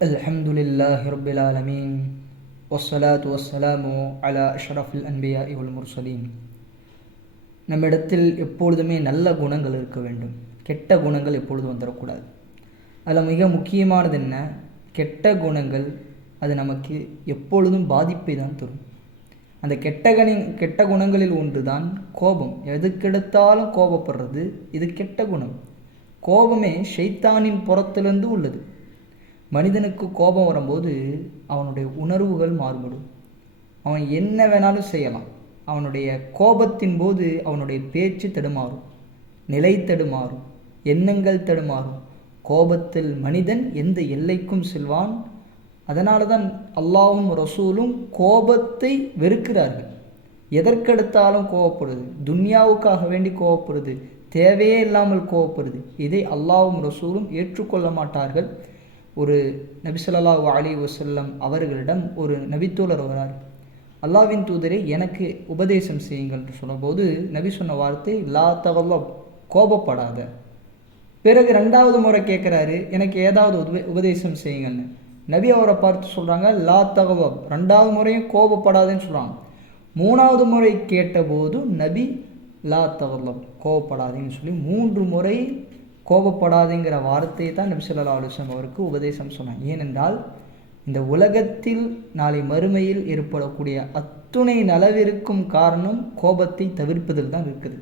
الحمد لله رب العالمين والصلاة والسلام على أشرف الأنبياء والمرسلين. நம்மிடத்தில் எப்பொழுதுமே நல்ல குணங்கள் இருக்க வேண்டும். கெட்ட குணங்கள் எப்பொழுதும் வந்துடக்கூடாது. அதில் மிக முக்கியமானது என்ன? கெட்ட குணங்கள் அது நமக்கு எப்பொழுதும் பாதிப்பை தான் தரும். அந்த கெட்ட குணங்களில் ஒன்று தான் கோபம். எதுக்கெடுத்தாலும் கோபப்படுறது, இது கெட்ட குணம். கோபமே ஷைத்தானின் புறத்திலிருந்து உள்ளது. மனிதனுக்கு கோபம் வரும்போது அவனுடைய உணர்வுகள் மாறுபடும். அவன் என்ன வேணாலும் செய்யலாம். அவனுடைய கோபத்தின் போது அவனுடைய பேச்சு தடுமாறும், நிலை தடுமாறும், எண்ணங்கள் தடுமாறும். கோபத்தில் மனிதன் எந்த எல்லைக்கும் செல்வான். அதனால தான் அல்லாஹ்வும் ரசூலும் கோபத்தை வெறுக்கிறார்கள். எதற்கெடுத்தாலும் கோபப்படுது, துன்யாவுக்காக வேண்டி கோபப்படுது, தேவையே இல்லாமல் கோபப்படுது. இதை அல்லாஹ்வும் ரசூலும் ஏற்றுக்கொள்ள மாட்டார்கள். ஒரு நபி ஸல்லல்லாஹு அலைஹி வஸல்லம் அவர்களிடம் ஒரு நபித்தோழர் வரார். அல்லாஹ்வின் தூதரே, எனக்கு உபதேசம் செய்யுங்கள் என்று சொன்னபோது நபி சொன்ன வார்த்தை லா தகல்லப், கோபப்படாத. பிறகு 2வது முறை கேட்குறாரு, எனக்கு ஏதாவது உபதேசம் செய்யுங்கன்னு. நபி அவரை பார்த்து சொல்கிறாங்க லா தகல்லப், 2வது முறையும் கோபப்படாதுன்னு சொல்கிறாங்க. 3வது முறை கேட்டபோது நபி லா தகல்லப், கோபப்படாதீங்கன்னு சொல்லி 3 முறை கோபப்படாதுங்கிற வார்த்தையை தான் நபி ஸல்லல்லாஹு அலைஹி வஸல்லம் அவருக்கு உபதேசம் சொன்னாங்க. ஏனென்றால் இந்த உலகத்தில் நாளை மறுமையில் ஏற்படக்கூடிய அத்துணை நலவிற்கும் காரணம் கோபத்தை தவிர்ப்பதில் தான் இருக்குது.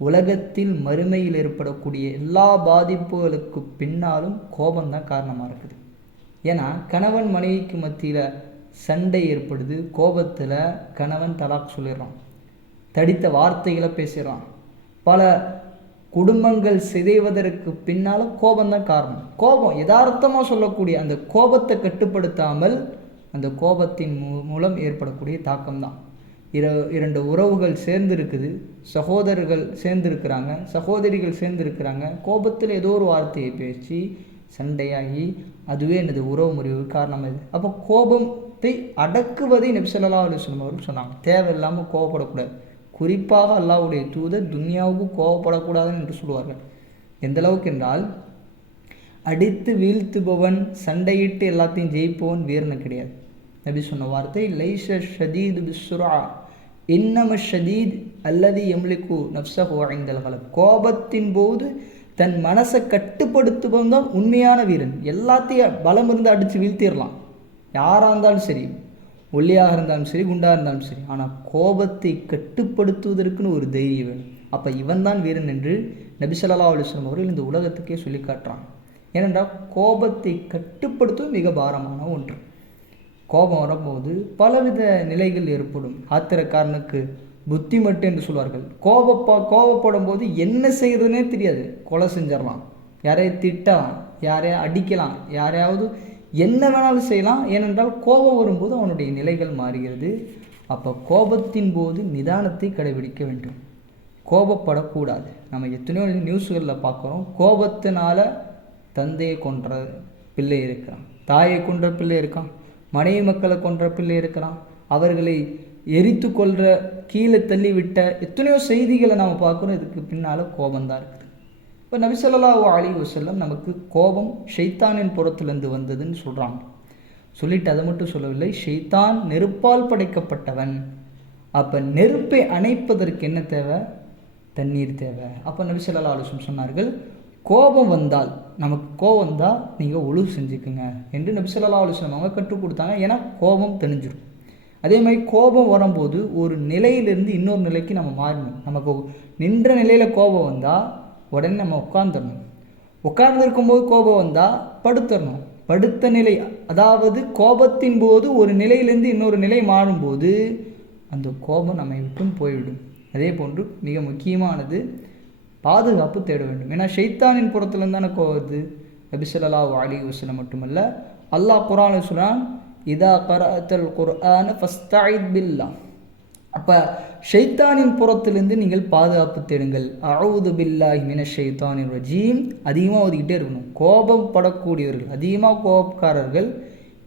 உலகத்தில் மறுமையில் ஏற்படக்கூடிய எல்லா பாதிப்புகளுக்கு பின்னாலும் கோபம்தான் காரணமாக இருக்குது. ஏன்னா கணவன் மனைவிக்கு மத்தியில் சண்டை ஏற்படுது. கோபத்தில் கணவன் தலாக் சொல்லிடுறான், தடித்த வார்த்தைகளை பேசிடுறான். பல குடும்பங்கள் சிதைவதற்கு பின்னால் கோபம்தான் காரணம். கோபம் யதார்த்தமாக சொல்லக்கூடிய அந்த கோபத்தை கட்டுப்படுத்தாமல் அந்த கோபத்தின் மூலம் ஏற்படக்கூடிய தாக்கம்தான். 2 உறவுகள் சேர்ந்துருக்குது, சகோதரர்கள் சேர்ந்துருக்கிறாங்க, சகோதரிகள் சேர்ந்துருக்கிறாங்க. கோபத்தில் ஏதோ ஒரு வார்த்தையை பேசி சண்டையாகி அதுவே எனது உறவு முறிவு காரணமாக. அப்போ கோபத்தை அடக்குவதை நபி ஸல்லல்லாஹு அலைஹி வஸல்லம் அவர்கள் சொன்னாங்க. தேவையில்லாமல் கோபப்படக்கூடாது. குறிப்பாக அல்லாஹ்வுடைய தூதர் துன்யாவுக்கு கோபப்படக்கூடாதுன்னு என்று சொல்லுவார்கள். எந்த அளவுக்கு என்றால், அடித்து வீழ்த்துபவன், சண்டையிட்டு எல்லாத்தையும் ஜெயிப்பவன் வீரனு கிடையாது. நபி சொன்ன வார்த்தை லைஸ ஷதீது பிஸ்ஸுரா இன்னம ஷதீத் அல்லதி யம்லிகு நஃப்ஸஹு இன்தல் கலப். கோபத்தின் போது தன் மனசை கட்டுப்படுத்துபவன் தான் உண்மையான வீரன். எல்லாத்தையும் பலம் இருந்து அடித்து வீழ்த்திடலாம், யாராக இருந்தாலும் சரி, ஒல்லியாக இருந்தாலும் சரி, குண்டாக இருந்தாலும் சரி. ஆனால் கோபத்தை கட்டுப்படுத்துவதற்குன்னு ஒரு தைரியம் வேணும். அப்போ இவன் தான் வீரன் என்று நபி ஸல்லல்லாஹு அலைஹி வஸல்லம் அவர்கள் இந்த உலகத்துக்கே சொல்லி காட்டுறாங்க. ஏனென்றால் கோபத்தை கட்டுப்படுத்துவது மிக பாரமான ஒன்று. கோபம் வரும்போது பலவித நிலைகள் ஏற்படும். ஆத்திரக்காரனுக்கு புத்தி மட்டும் என்று சொல்வார்கள். கோபப்படும் போது என்ன செய்கிறதுனே தெரியாது. கொலை செஞ்சிடலாம், யாரையும் திட்டலாம், யாரையும் அடிக்கலாம், யாரையாவது என்ன வேணாலும் செய்யலாம். ஏனென்றால் கோபம் வரும்போது அவனுடைய நிலைகள் மாறுகிறது. அப்போ கோபத்தின் போது நிதானத்தை கடைபிடிக்க வேண்டும், கோபப்படக்கூடாது. நம்ம எத்தனையோ நியூஸ்களில் பார்க்குறோம், கோபத்தினால தந்தையை கொன்ற பிள்ளை இருக்கிறான், தாயை கொன்ற பிள்ளை இருக்கான், மனைவி மக்களை கொன்ற பிள்ளை இருக்கிறான், அவர்களை எரித்து கொள்கிற, கீழே தள்ளிவிட்ட எத்தனையோ செய்திகளை நாம் பார்க்குறோம். இதுக்கு பின்னால் கோபந்தான் இருக்குது. இப்போ நபி ஸல்லல்லாஹு அலைஹி வஸல்லம் நமக்கு கோபம் ஷைத்தானின் புறத்திலிருந்து வந்ததுன்னு சொல்கிறாங்க. சொல்லிட்டு அதை மட்டும் சொல்லவில்லை, ஷைத்தான் நெருப்பால் படைக்கப்பட்டவன். அப்போ நெருப்பை அணைப்பதற்கு என்ன தேவை? தண்ணீர் தேவை. அப்போ நபி ஸல்லல்லாஹு அலைஹி வஸல்லம் சொன்னார்கள், கோபம் வந்தால், நமக்கு கோபம் வந்தால் நீங்கள் ஒழுகு செஞ்சுக்குங்க என்று நபி ஸல்லல்லாஹு அலைஹி வஸல்லம் அவங்க கற்றுக் கொடுத்தாங்க. ஏன்னா கோபம் தெளிஞ்சிடும். அதே மாதிரி கோபம் வரும்போது ஒரு நிலையிலிருந்து இன்னொரு நிலைக்கு நம்ம மாறணும். நமக்கு நின்ற நிலையில் கோபம் வந்தால் உடனே நம்ம உட்காந்துடணும். உட்கார்ந்துருக்கும்போது கோபம் வந்தால் படுத்துடணும். படுத்த நிலை, அதாவது கோபத்தின் போது ஒரு நிலையிலேருந்து இன்னொரு நிலை மாறும்போது அந்த கோபம் நம்மை விட்டும் போய்விடும். அதே போன்று மிக முக்கியமானது பாதுகாப்பு தேட வேண்டும். ஏன்னா ஷைத்தானின் புறத்துலேருந்து தானே கோபது. நபி ஸல்லல்லாஹு அலைஹி வஸல்லம் மட்டுமல்ல, அல்லாஹ் குர்ஆனில் சொல்றான், இதா கரஅத்தல் குர்ஆன ஃபஸ்தஇத் பில்லாஹ். அப்போ ஷைத்தானின் புறத்திலிருந்து நீங்கள் பாதுகாப்பு தேடுங்கள். அஊது பில்லாஹி மினஷ் ஷைத்தானிர் ரஜீம். அதிகமாக ஓதிக்கிட்டே இருக்கணும். கோபப்படக்கூடியவர்கள், அதிகமாக கோபக்காரர்கள்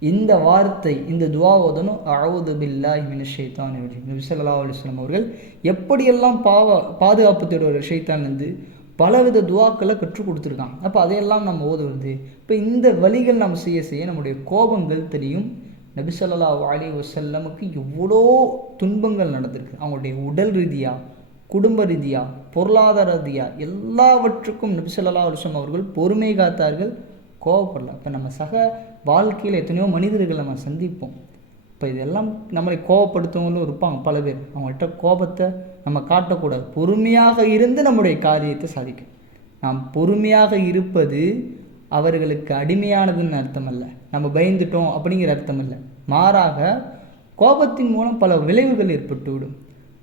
இந்த வார்த்தை, இந்த துவா ஓதணும், அஊது பில்லாஹி மினஷ் ஷைத்தானிர் ரஜீம். நபி ஸல்லல்லாஹு அலைஹி வஸல்லம் அவர்கள் எப்படியெல்லாம் பாதுகாப்பு தேடுவார்கள் ஷைத்தானிலிருந்து? பலவித துவாக்களை கற்றுக் கொடுத்துருக்காங்க. அப்போ அதையெல்லாம் நம்ம ஓதுவது. இப்போ இந்த வழிகள் நம்ம செய்ய செய்ய நம்முடைய கோபங்கள் தெரியும். நபி ஸல்லல்லாஹு அலைஹி வஸல்லமுக்கு எவ்வளோ துன்பங்கள் நடந்திருக்கு. அவங்களுடைய உடல் ரீதியாக, குடும்ப ரீதியாக, பொருளாதார ரீதியாக எல்லாவற்றுக்கும் நபி ஸல்லல்லாஹு அலைஹி வஸல்லம் அவர்கள் பொறுமை காத்தார்கள், கோபப்படல. இப்போ நம்ம சக வாழ்க்கையில் எத்தனையோ மனிதர்கள் நம்ம சந்திப்போம். இப்போ இதெல்லாம் நம்மளை கோபப்படுத்தவங்களும் இருப்பாங்க பல பேர். அவங்கள்ட்ட கோபத்தை நம்ம காட்டக்கூடாது. பொறுமையாக இருந்து நம்முடைய காரியத்தை சாதிக்கும். நாம் பொறுமையாக இருப்பது அவர்களுக்கு அடிமையானதுன்னு அர்த்தம் அல்ல, நம்ம பயந்துட்டோம் அப்படிங்கிற அர்த்தம் இல்லை. மாறாக கோபத்தின் மூலம் பல விளைவுகள் ஏற்பட்டுவிடும்.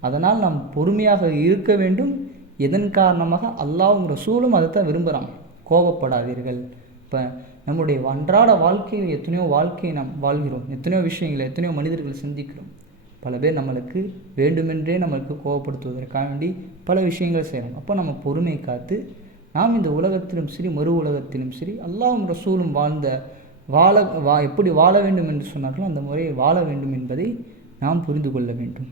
அதனால் நாம் பொறுமையாக இருக்க வேண்டும். இதன் காரணமாக அல்லாஹ்வும் ரசூலும் அதைத்தான் விரும்புகிறாங்க, கோபப்படாதீர்கள். இப்போ நம்முடைய அன்றாட வாழ்க்கையில் எத்தனையோ வாழ்க்கையை நாம் வாழ்கிறோம், எத்தனையோ விஷயங்களை எத்தனையோ மனிதர்கள் சிந்திக்கிறோம். பல பேர் நம்மளுக்கு வேண்டுமென்றே நம்மளுக்கு கோபப்படுத்துவதற்காக வேண்டி பல விஷயங்களை செய்கிறோம். அப்போ நம்ம பொறுமை காத்து நாம் இந்த உலகத்திலும் சரி மறு உலகத்திலும் சரி அல்லாஹ்வும் ரசூலும் எப்படி வாழ வேண்டும் என்று சொன்னார்களோ அந்த முறையை வாழ வேண்டும் என்பதை நாம் புரிந்து கொள்ள வேண்டும்.